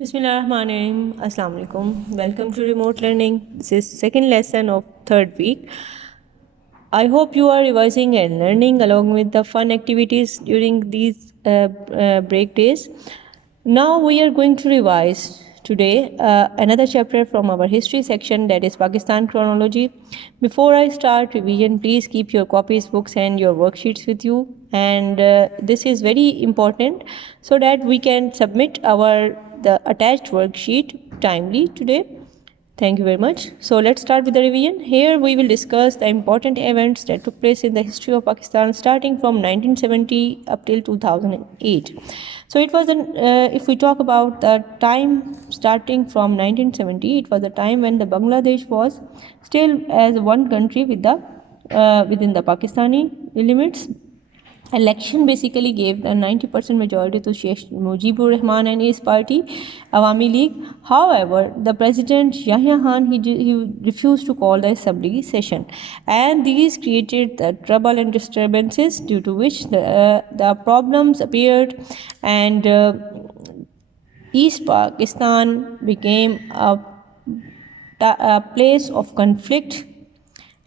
Bismillahirrahmanirrahim. Assalamu alaikum. Welcome to remote learning. This is second lesson of third week. I hope you are revising and learning along with the fun activities during these break days. Now we are going to revise today another chapter from our history section, that is Pakistan chronology. Before I start revision, please keep your copies, books and your worksheets with you, and this is very important so that we can submit the attached worksheet timely today. Thank you very much. So let's start with the revision. Here we will discuss the important events that took place in the history of Pakistan starting from 1970 up till 2008. So it was if we talk about the time starting from 1970, it was a time when the Bangladesh was still as one country within the Pakistani limits. Election basically gave the 90% majority to Sheikh Mujibur Rahman and his party, Awami League. However, the president Yahya Khan he refused to call the assembly session, and these created the trouble and disturbances, due to which the problems appeared, and East Pakistan became a place of conflict,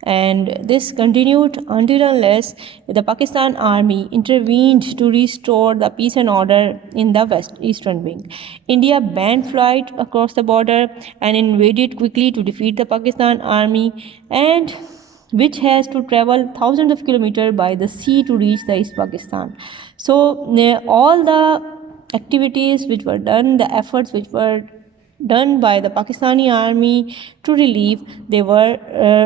and this continued until unless the Pakistan army intervened to restore the peace and order in the eastern wing. India banned flight across the border and invaded quickly to defeat the Pakistan army, and which has to travel thousands of kilometers by the sea to reach the East Pakistan. So all the activities which were done, the efforts which were done by the Pakistani army to relieve, they were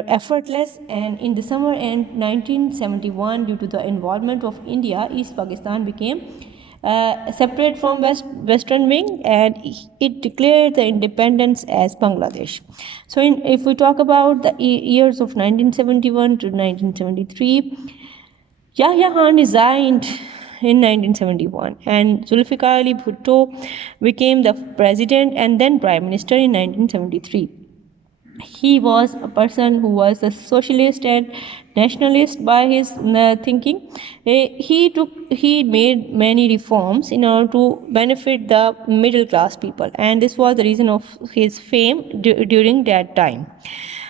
effortless, and in December 1971, due to the involvement of India, East Pakistan became separate from western wing, and it declared the independence as Bangladesh. So if we talk about the years of 1971 to 1973, Yahya Khan resigned in 1971, and Zulfikar Ali Bhutto became the president and then prime minister in 1973. He was a person who was a socialist and nationalist by his thinking. He made many reforms in order to benefit the middle class people, and this was the reason of his fame during that time.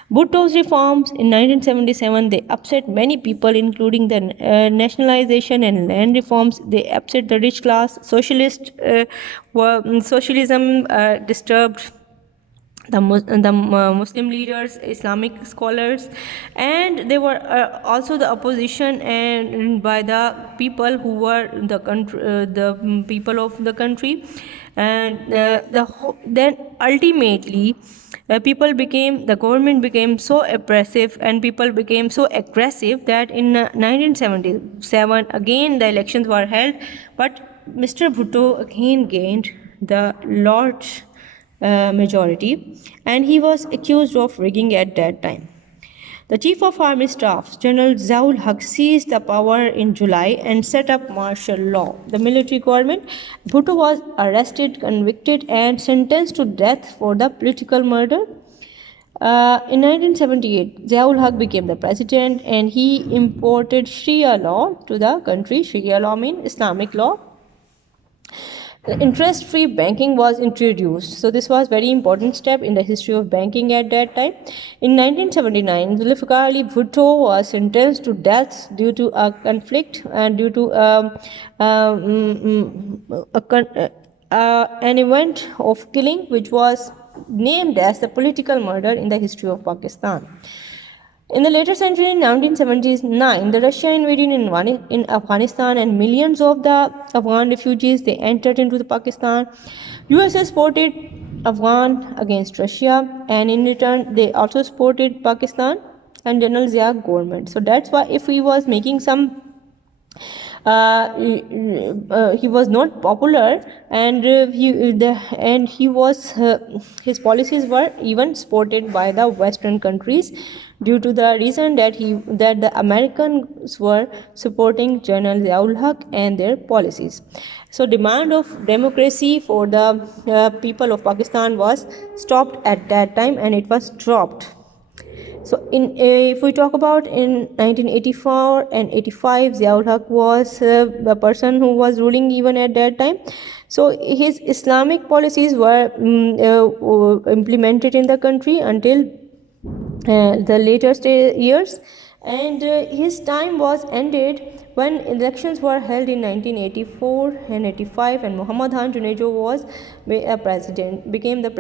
Bhutto's reforms in 1977, they upset many people, including the nationalization and land reforms. They upset the rich class. Socialism disturbed the Muslim leaders, Islamic scholars, and they were also the opposition and by the people who were the people of the country, and then ultimately the government became so oppressive and people became so aggressive that in 1977 again the elections were held, but Mr. Bhutto again gained the large majority, and he was accused of rigging at that time. The Chief of Army Staff, General Zaul Haq, seized the power in July and set up martial law. The military government. Bhutto was arrested, convicted, and sentenced to death for the political murder. In 1978, Zaul Haq became the president, and he imported Sharia law to the country. Sharia law means Islamic law. Interest-free banking was introduced. So this was very important step in the history of banking at that time. In 1979, Zulfikar Ali Bhutto was sentenced to death due to a conflict and due to an event of killing which was named as the political murder in the history of Pakistan. In the later century, in 1979, the Russia invaded in Afghanistan, and millions of the Afghan refugees, they entered into the Pakistan. USA supported Afghan against Russia, and in return, they also supported Pakistan and General Zia government. So that's why if he was making some he was not popular, and his policies were even supported by the Western countries, due to the reason that the Americans were supporting General Ziaul Haq and their policies. So demand of democracy for the people of Pakistan was stopped at that time, and it was dropped. So if we talk about in 1984 and 85, Ziaul Haq was the person who was ruling even at that time. So his Islamic policies were implemented in the country until the later years, and his time was ended when elections were held in 1984 and 85, and Muhammad Khan Junejo was became the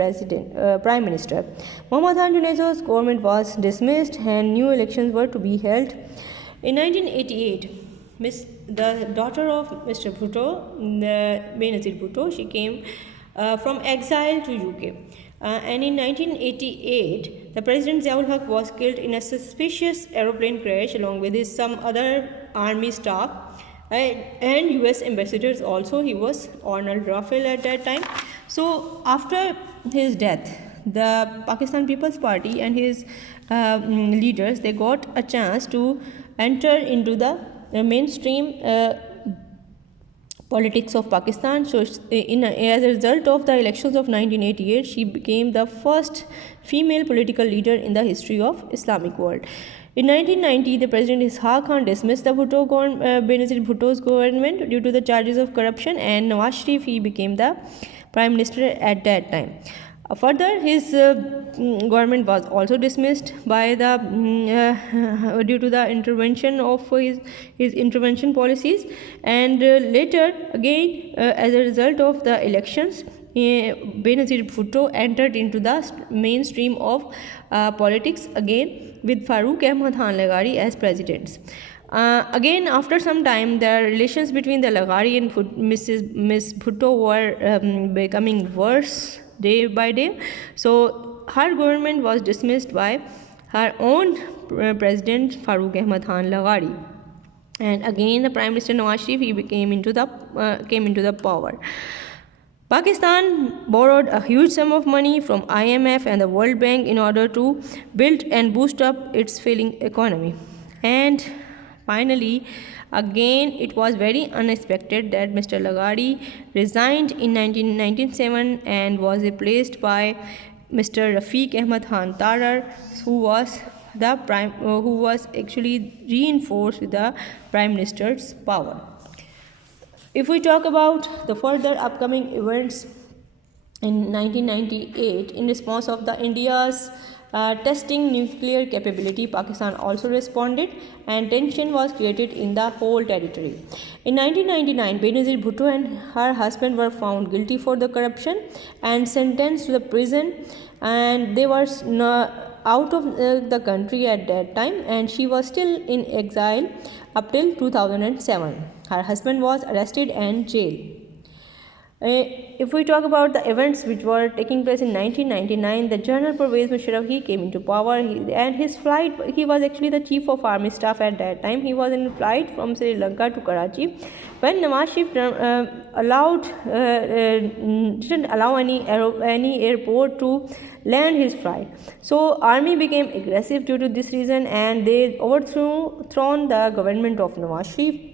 prime minister. Muhammad Khan Junejo's government was dismissed and new elections were to be held. In 1988, the daughter of Mr. Bhutto, Benazir Bhutto, she came from exile to UK. And in 1988, the President Ziaul Haq was killed in a suspicious aeroplane crash along with some other army staff and US ambassadors also. He was Arnold Raphael at that time. So after his death, the Pakistan People's Party and his leaders, they got a chance to enter into the mainstream politics of Pakistan. So as a result of the elections of 1988, she became the first female political leader in the history of Islamic world. In 1990, the President Ishaq Khan dismissed the Benazir Bhutto's government due to the charges of corruption, and Nawaz Sharif, he became the prime minister at that time. Further, his government was also dismissed by the due to the intervention of his intervention policies, and later again as a result of the elections, Benazir Bhutto entered into the mainstream of politics again with Farooq Ahmad Khan Laghari as presidents. Again, after some time, the relations between the Laghari and Miss Bhutto were becoming worse day by day. So her government was dismissed by her own president Farooq Ahmad Khan Laghari, and again the Prime Minister Nawaz Sharif, he came into the power. Pakistan borrowed a huge sum of money from IMF and the World Bank in order to build and boost up its failing economy. And finally, again, it was very unexpected that Mr. Laghari resigned in 1997 and was replaced by Mr. Rafiq Ahmad Khan Tarar, who was actually reinforced with the Prime Minister's power. If we talk about the further upcoming events in 1998, in response of the India's testing nuclear capability, Pakistan also responded, and tension was created in the whole territory. In 1999, Benazir Bhutto and her husband were found guilty for the corruption and sentenced to the prison, and they were out of the country at that time, and she was still in exile up till 2007. Her husband was arrested and jailed. If we talk about the events which were taking place in 1999, the General Pervez Musharraf, he came into power, and his flight, he was actually the chief of army staff at that time. He was in a flight from Sri Lanka to Karachi when Nawaz Sharif didn't allow any airport to land his flight. So army became aggressive due to this reason, and they overthrown the government of Nawaz Sharif.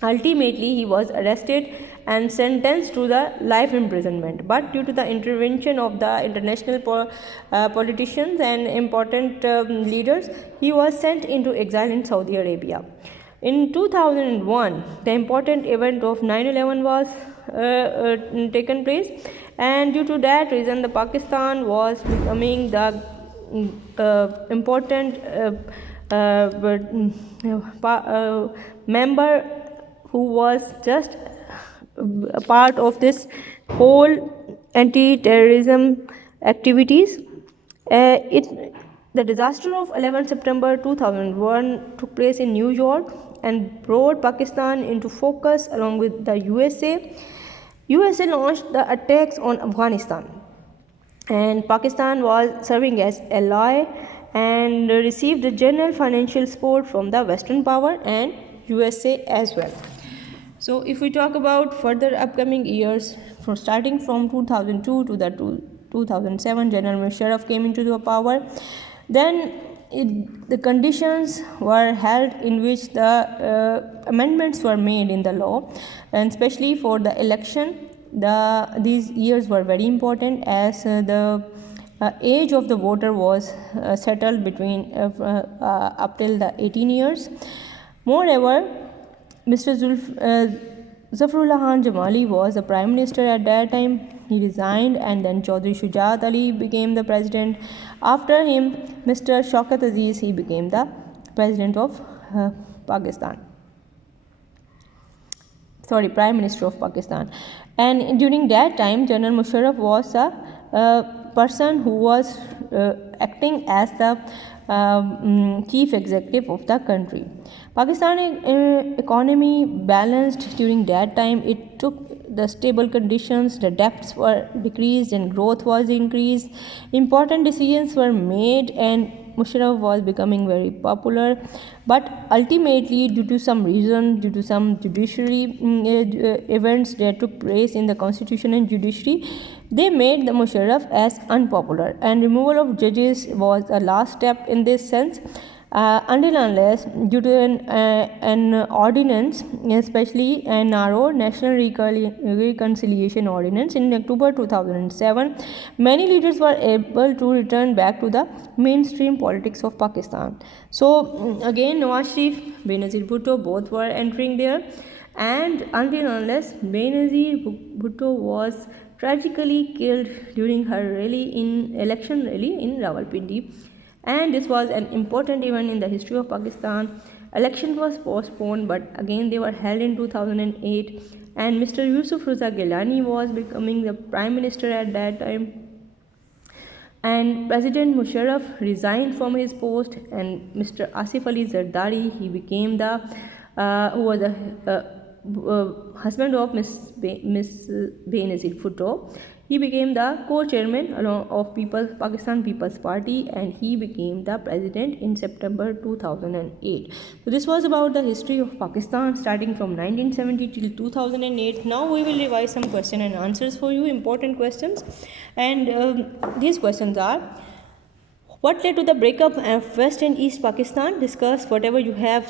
Ultimately, he was arrested and sentenced to the life imprisonment, but due to the intervention of the international politicians and important leaders, he was sent into exile in Saudi Arabia. In 2001, the important event of 9/11 was taken place, and due to that reason, the Pakistan was becoming the important member who was just a part of this whole anti-terrorism activities. The disaster of 11 September 2001 took place in New York and brought Pakistan into focus along with the USA. USA launched the attacks on Afghanistan, and Pakistan was serving as ally and received the general financial support from the Western power and USA as well. So if we talk about further upcoming years, starting from 2002 to the 2007, General Musharraf came into the power. Then the conditions were held in which the amendments were made in the law, and especially for the election, these years were very important, as the age of the voter was settled between up till the 18 years. Moreover, Zafrullah Khan Jamali was the prime minister at that time. He resigned, and then Chaudhry Shujaat Ali became the president. After him, Mr. Shaukat Aziz, he became the president of Pakistan. Sorry, Prime Minister of Pakistan. And during that time, General Musharraf was a person who was acting as the chief executive of the country. Pakistan economy balanced during that time. It took the stable conditions, the debts were decreased and growth was increased. Important decisions were made, and Musharraf was becoming very popular. But ultimately, due to some reason, due to some judiciary events that took place in the constitution and judiciary, they made the Musharraf as unpopular, and removal of judges was a last step in this sense. Until unless, due to an ordinance, especially a narrow National Reconciliation Ordinance in October 2007, many leaders were able to return back to the mainstream politics of Pakistan. So again, Nawaz Sharif, Benazir Bhutto, both were entering there, and until unless Benazir Bhutto was tragically killed during her election rally in Rawalpindi, and this was an important event in the history of Pakistan. Election was postponed, but again they were held in 2008, and Mr. Yusuf Raza Gilani was becoming the prime minister at that time, and President Musharraf resigned from his post, and Mr. Asif Ali Zardari, he became the who was the husband of Miss Benazir Bhutto. He became the co-chairman of Pakistan People's Party, and he became the president in September 2008. So this was about the history of Pakistan starting from 1970 till 2008. Now we will revise some question and answers for you, important questions, and these questions are: what led to the breakup of West and East Pakistan? Discuss whatever you have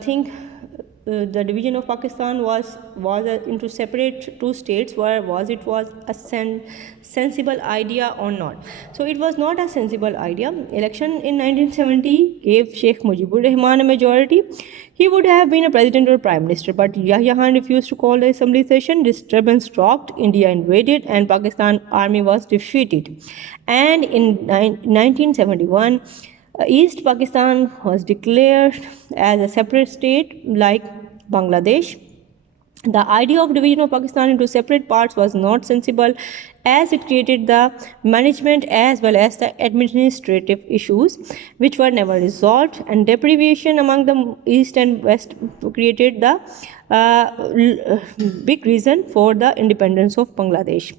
think. The division of Pakistan was into separate two states. Was a sensible idea or not? So it was not a sensible idea. Election in 1970 gave Sheikh Mujibur Rahman a majority. He would have been a president or prime minister, but Yahya Khan refused to call the assembly session. Disturbance stopped. India invaded, and Pakistan army was defeated. And in 1971. East Pakistan was declared as a separate state like Bangladesh. The idea of division of Pakistan into separate parts was not sensible, as it created the management as well as the administrative issues which were never resolved, and deprivation among the East and West created the big reason for the independence of Bangladesh.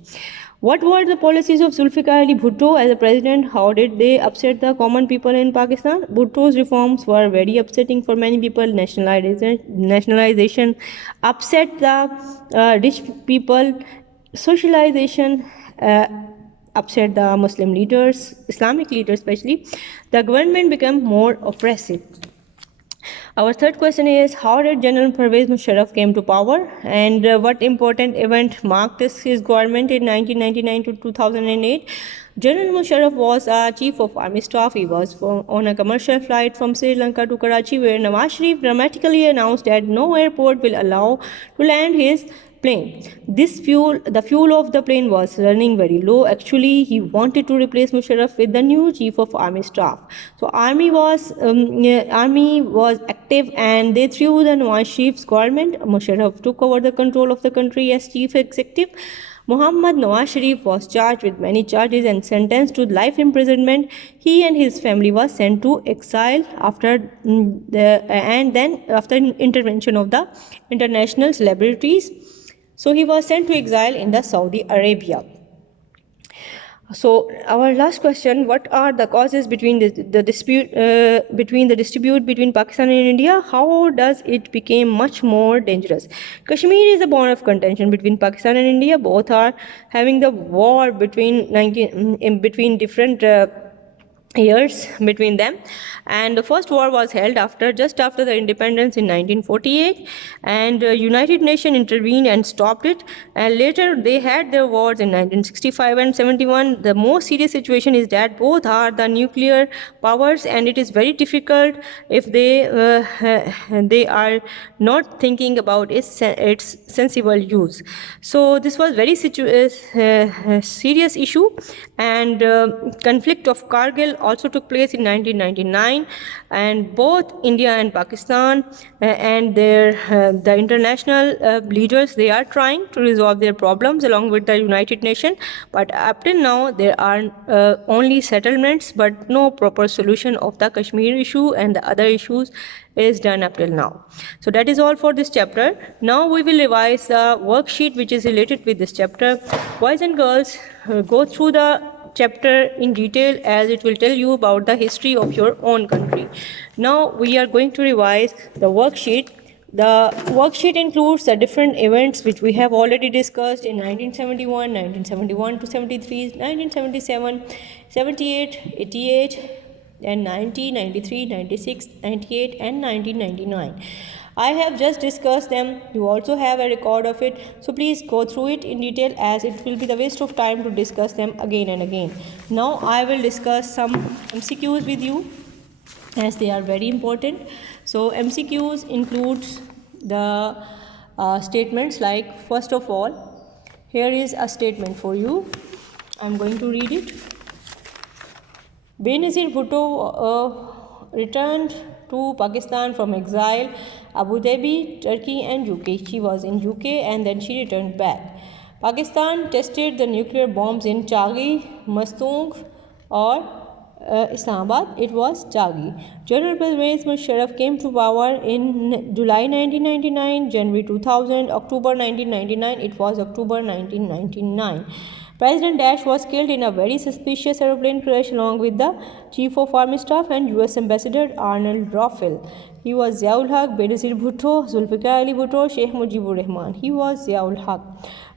What were the policies of Zulfikar Ali Bhutto as a president? How did they upset the common people in Pakistan? Bhutto's reforms were very upsetting for many people. Nationalization upset the rich people. Socialization upset the Muslim leaders, Islamic leaders especially. The government became more oppressive. Our third question is: how did General Pervez Musharraf came to power, and what important event marked his government in 1999 to 2008? General Musharraf was chief of army staff. He was on a commercial flight from Sri Lanka to Karachi, where Nawaz Sharif dramatically announced that no airport will allow to land his plane. The fuel of the plane was running very low. Actually, he wanted to replace Musharraf with the new chief of army staff. So army was active, and they threw the Nawaz Sharif's government. Musharraf took over the control of the country as chief executive. Muhammad Nawaz Sharif was charged with many charges and sentenced to life imprisonment. He and his family was sent to exile after intervention of the international celebrities. So he was sent to exile in the Saudi Arabia. So our last question: what are the causes between the dispute between Pakistan and India? How does it become much more dangerous? Kashmir is a bone of contention between Pakistan and India. Both are having the war between different years between them, and the first war was held just after the independence in 1948, and United Nations intervened and stopped it, and later they had their wars in 1965 and 71. The most serious situation is that both are the nuclear powers, and it is very difficult if they are not thinking about its sensible use. So this was very serious issue, and conflict of Kargil also took place in 1999, and both India and Pakistan and the international leaders, they are trying to resolve their problems along with the United Nations, but up till now there are only settlements but no proper solution of the Kashmir issue and the other issues is done up till now. So that is all for this chapter. Now we will revise the worksheet which is related with this chapter. Boys and girls, go through the chapter in detail, as it will tell you about the history of your own country. Now we are going to revise the worksheet. The worksheet includes the different events which we have already discussed in 1971, 1971 to 73, 1977, 78, 88, and 90, 93, 96, 98, and 1999. I have just discussed them. You also have a record of it, so please go through it in detail, as it will be the waste of time to discuss them again and again. Now I will discuss some MCQs with you, as they are very important. So MCQs includes the statements like, first of all, here is a statement for you. I'm going to read it. Benazir Bhutto returned to Pakistan from exile, Abu Dhabi, Turkey and UK. She was in UK and then she returned back. Pakistan tested the nuclear bombs in Chagi, Mastung or Islamabad. It was Chagi. General Pervez Musharraf came to power in July 1999, January 2000, October 1999. It was October 1999. President Dash was killed in a very suspicious aeroplane crash along with the Chief of Army Staff and US Ambassador Arnold Rothwell. He was Ziaul Haq, Benazir Bhutto, Zulfikar Ali Bhutto, Sheikh Mujibur Rahman. He was Ziaul Haq.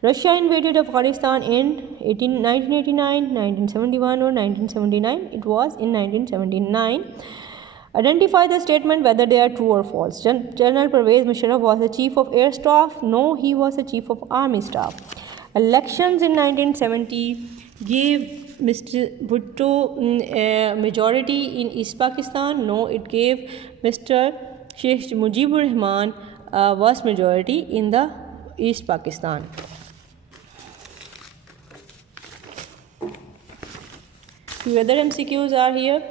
Russia invaded Afghanistan in 1989, 1971 or 1979. It was in 1979. Identify the statement whether they are true or false. General Pervez Musharraf was the Chief of Air Staff. No, he was the Chief of Army Staff. Elections in 1970 gave Mr. Bhutto a majority in East Pakistan. No, it gave Mr. Sheikh Mujibur Rahman a vast majority in the East Pakistan. The other MCQs are here.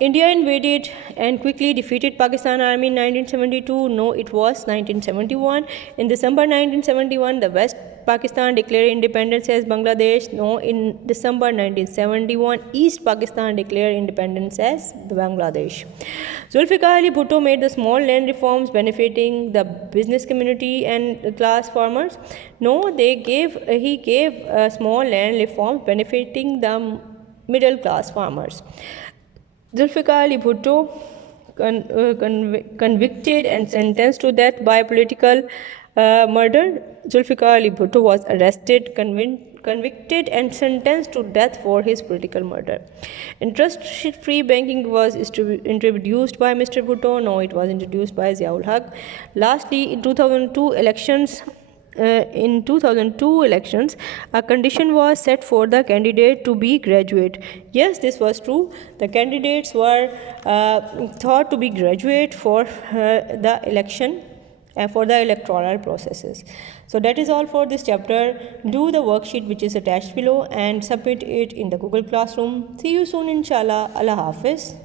India invaded and quickly defeated Pakistan Army in 1972. No, it was 1971. In December 1971, the West Pakistan declared independence as Bangladesh. No, in December 1971, East Pakistan declared independence as Bangladesh. Zulfikar Ali Bhutto made the small land reforms benefiting the business community and class farmers. No, he gave small land reforms benefiting the middle class farmers. Zulfikar Ali Bhutto convicted and sentenced to death by political murder. Zulfikar Ali Bhutto was arrested, convicted and sentenced to death for his political murder. Interest-free banking was introduced by Mr. Bhutto. No, it was introduced by Ziaul Haq. Lastly, in 2002 elections, a condition was set for the candidate to be graduate. Yes, this was true. The candidates were thought to be graduate for the election, for the electoral processes. So that is all for this chapter. Do the worksheet which is attached below and submit it in the Google Classroom. See you soon, inshallah. Allah Hafiz.